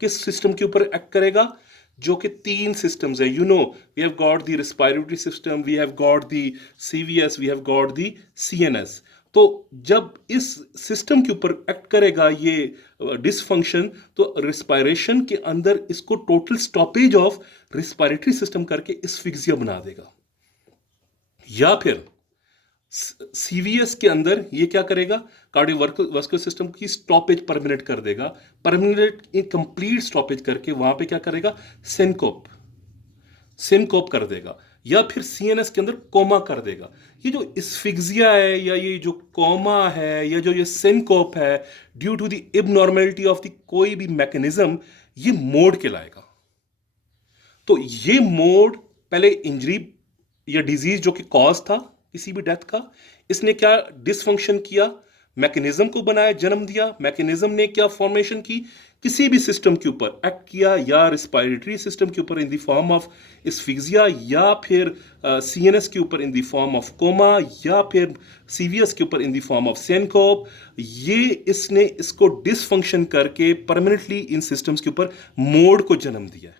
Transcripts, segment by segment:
किस सिस्टम के ऊपर एक्ट करेगा? जो कि 3 सिस्टम्स है, we have got the respiratory system, we have got the CVS, we have got the CNS. तो जब इस सिस्टम के ऊपर एक्ट करेगा ये डिसफंक्शन, तो रिस्पायरेशन के अंदर इसको total stoppage of respiratory system करके इसफिक्सिया बना देगा। या फिर सीवीएस के अंदर ये क्या करेगा? कार्डियोवास्कुलर सिस्टम की स्टॉपेज परमानेंट कर देगा, परमानेंट कंप्लीट स्टॉपेज करके वहां पे क्या करेगा? सिनकोप कर देगा। या फिर सीएनएस के अंदर कोमा कर देगा। ये जो इसफिक्सिया है या ये जो कोमा है या जो ये सिनकोप है, due to the abnormality of the कोई भी मैकेनिज्म, ये मोड कहलाएगा। तो ये मोड पहले इंजरी या डिजीज जो कि कॉज था किसी भी डेथ का, इसने क्या डिसफंक्शन किया? मैकेनिज्म को बनाया, जन्म दिया। मैकेनिज्म ने क्या फॉर्मेशन की? किसी भी सिस्टम के ऊपर एक्ट किया, या रिस्पायरेटरी सिस्टम के ऊपर in the form of asphyxia, या फिर सीएनएस के ऊपर in the form of coma, या फिर सीवीएस के ऊपर in the form of syncope. ये इसने इसको डिसफंक्शन करके परमानेंटली इन सिस्टम्स के ऊपर मोड को जन्म दिया है,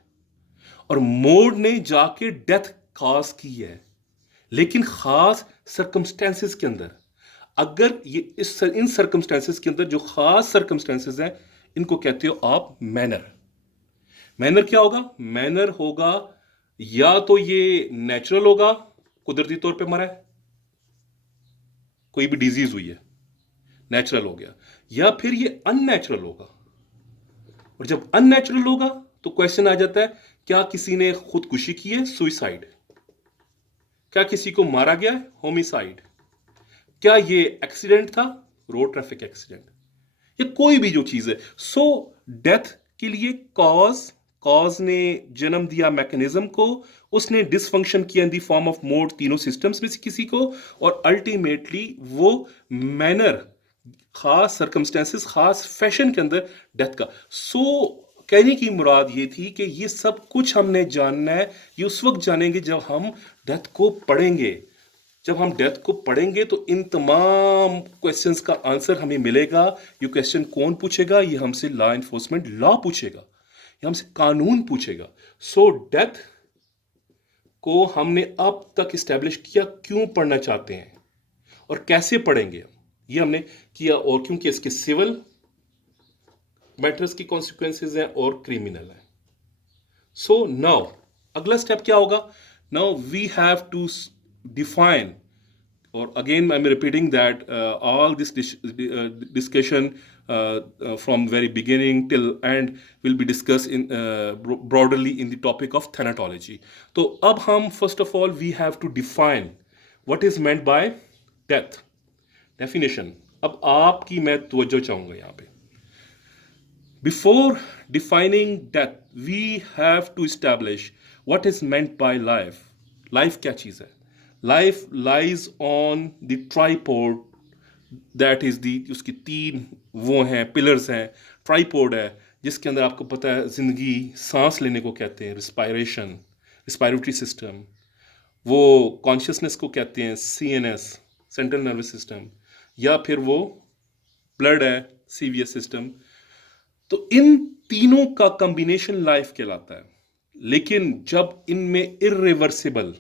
और मोड ने जाके डेथ कॉज की है, लेकिन खास सर्कमस्टेंसेस के अंदर। अगर ये इन सर्कमस्टेंसेस के अंदर जो खास सर्कमस्टेंसेस हैं, इनको कहते हो आप मैनर। मैनर क्या होगा? मैनर होगा या तो ये नेचुरल होगा, कुदरती तौर पे मरा है, कोई भी डिजीज हुई है, नेचुरल हो गया, या फिर ये अननेचुरल होगा। और जब अननेचुरल होगा तो क्वेश्चन आ जाता है, क्या किसी ने खुदकुशी की है, सुइसाइड? क्या किसी को मारा गया है, होमिसाइड? क्या ये एक्सीडेंट था, रोड ट्रैफिक एक्सीडेंट? ये कोई भी जो चीज है। सो डेथ के लिए कॉज ने जन्म दिया मैकेनिज्म को, उसने डिसफंक्शन किया इन द फॉर्म ऑफ मोड तीनों सिस्टम्स में से किसी को, और अल्टीमेटली वो मैनर, खास सर्कमस्टेंसेस, खास फैशन के अंदर डेथ का। कहने की मुराद ये थी कि ये सब कुछ हमने जानना है, ये उस वक्त जानेंगे जब हम डेथ को पढ़ेंगे। जब हम डेथ को पढ़ेंगे तो इन तमाम क्वेश्चंस का आंसर हमें मिलेगा। ये क्वेश्चन कौन पूछेगा? ये हमसे लॉ इन्फोर्समेंट लॉ पूछेगा, ये हमसे कानून पूछेगा। सो डेथ को हमने अब तक इस्टेब्लिश किया, क्यों पढ़ना चाहते हैं और कैसे पढ़ेंगे ये हमने किया, और क्योंकि इसके सिविल मैटर्स की कॉन्सिक्वेंसेज हैं और क्रिमिनल है। सो नाउ अगला स्टेप क्या होगा? Now we have to define, or again I'm repeating that all this discussion from very beginning till end will be discussed in broadly in the topic of thanatology. तो अब हम first of all we have to define what is meant by death. Definition अब आपकी मैं तवज्जो चाहूंगा यहाँ पे। Before defining death we have to establish what is meant by life. Life क्या चीज़ है? Life lies on the tripod, that is उसकी 3 वो हैं, पिलर्स हैं, ट्राइपोड है, जिसके अंदर आपको पता है जिंदगी, सांस लेने को कहते हैं रिस्पायरेशन, रिस्पायरेटरी सिस्टम, वो कॉन्शियसनेस को कहते हैं सीएनएस, सेंट्रल नर्वस सिस्टम, या फिर वो ब्लड है, सीवीएस सिस्टम। तो इन तीनों का कॉम्बिनेशन लाइफ कहलाता है। लेकिन जब इनमें इर्रिवर्सिबल